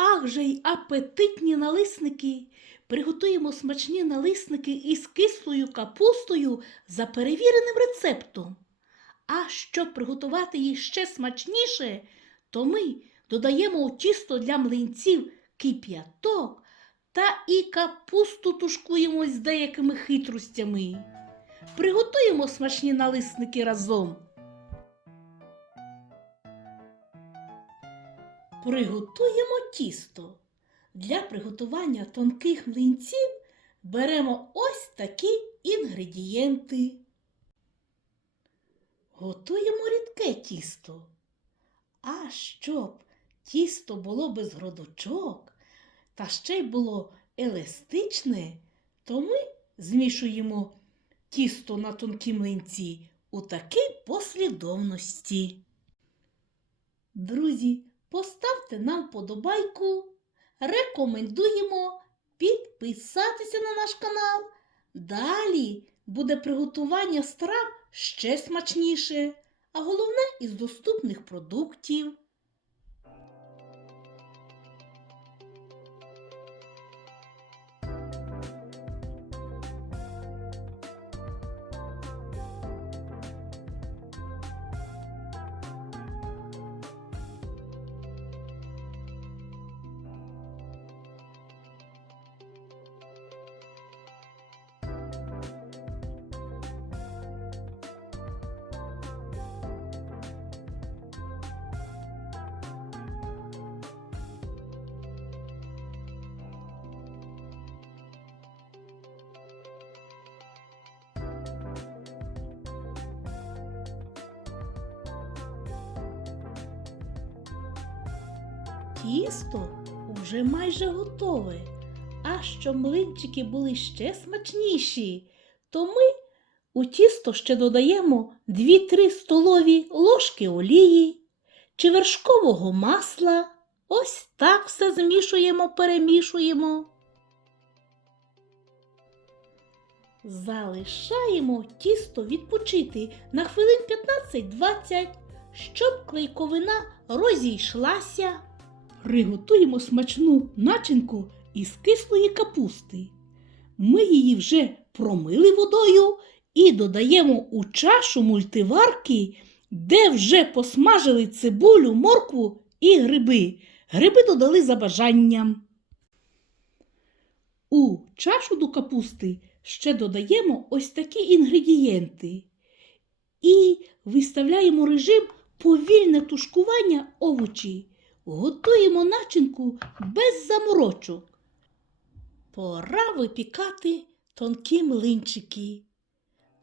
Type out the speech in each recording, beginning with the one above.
Ах же й апетитні налисники! Приготуємо смачні налисники із кислою капустою за перевіреним рецептом. А щоб приготувати їх ще смачніше, то ми додаємо у тісто для млинців кип'яток та і капусту тушкуємо з деякими хитростями. Приготуємо смачні налисники разом. Приготуємо тісто. Для приготування тонких млинців беремо ось такі інгредієнти. Готуємо рідке тісто. А щоб тісто було без грудочок та ще й було еластичне, то ми змішуємо тісто на тонкі млинці у такій послідовності. Друзі, поставте нам подобайку, рекомендуємо підписатися на наш канал. Далі буде приготування страв ще смачніше, а головне із доступних продуктів. Тісто уже майже готове. А щоб млинчики були ще смачніші, то ми у тісто ще додаємо 2-3 столові ложки олії чи вершкового масла. Ось так все змішуємо, перемішуємо. Залишаємо тісто відпочити на хвилин 15-20, щоб клейковина розійшлася. Приготуємо смачну начинку із кислої капусти. Ми її вже промили водою і додаємо у чашу мультиварки, де вже посмажили цибулю, моркву і гриби. Гриби додали за бажанням. У чашу до капусти ще додаємо ось такі інгредієнти. І виставляємо режим повільне тушкування овочі. Готуємо начинку без заморочок. Пора випікати тонкі млинчики.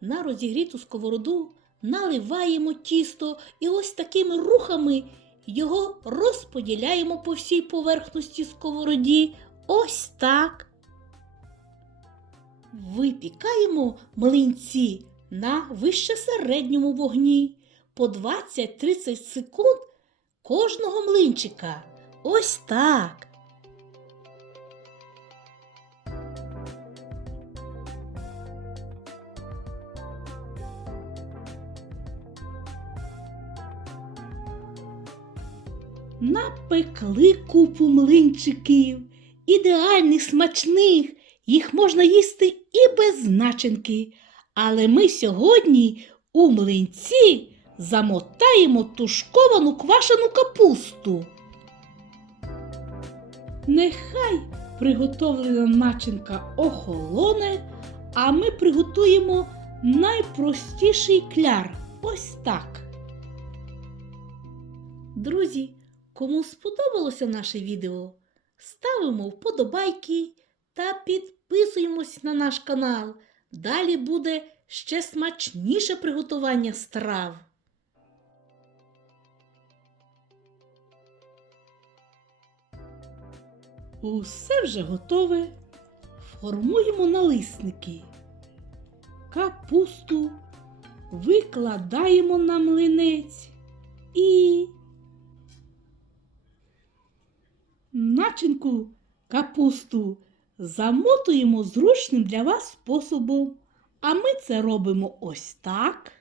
На розігріту сковороду наливаємо тісто і ось такими рухами його розподіляємо по всій поверхності сковороді. Ось так. Випікаємо млинці на вище середньому вогні по 20-30 секунд кожного млинчика. Ось так. Напекли купу млинчиків, ідеальних, смачних, їх можна їсти і без начинки. Але ми сьогодні у млинці замотаємо тушковану квашену капусту. Нехай приготовлена начинка охолоне, а ми приготуємо найпростіший кляр. Ось так. Друзі, кому сподобалося наше відео, ставимо вподобайки та підписуємось на наш канал. Далі буде ще смачніше приготування страв. Усе вже готове. Формуємо налисники. Капусту викладаємо на млинець і начинку капусту замотуємо зручним для вас способом. А ми це робимо ось так.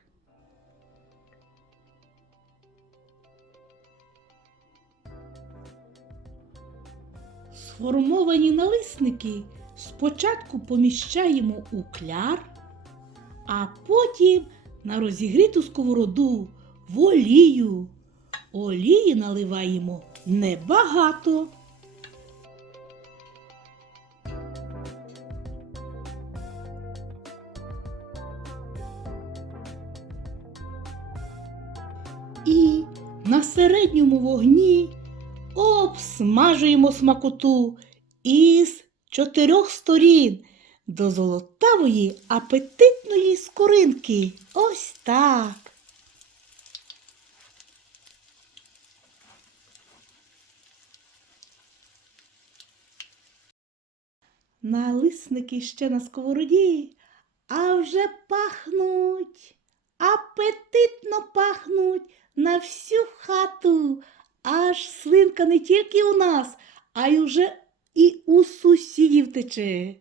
Сформовані налисники спочатку поміщаємо у кляр, а потім на розігріту сковороду в олію. Олії наливаємо небагато. І на середньому вогні обсмажуємо смакоту із чотирьох сторін до золотавої апетитної скоринки. Ось так. Налисники ще на сковороді, а вже пахнуть, апетитно пахнуть на всю хату. Аж свинка не тільки у нас, а й уже і у сусідів тече.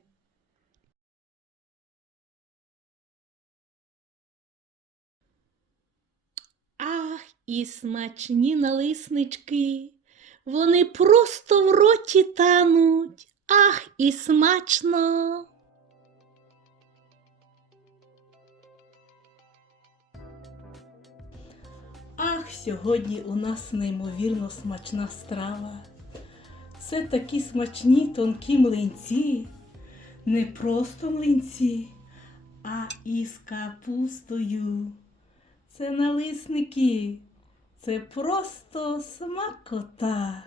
Ах, і смачні налиснички. Вони просто в роті тануть. Ах, і смачно. Ах, сьогодні у нас неймовірно смачна страва. Це такі смачні тонкі млинці, не просто млинці, а із капустою. Це налисники, це просто смакота.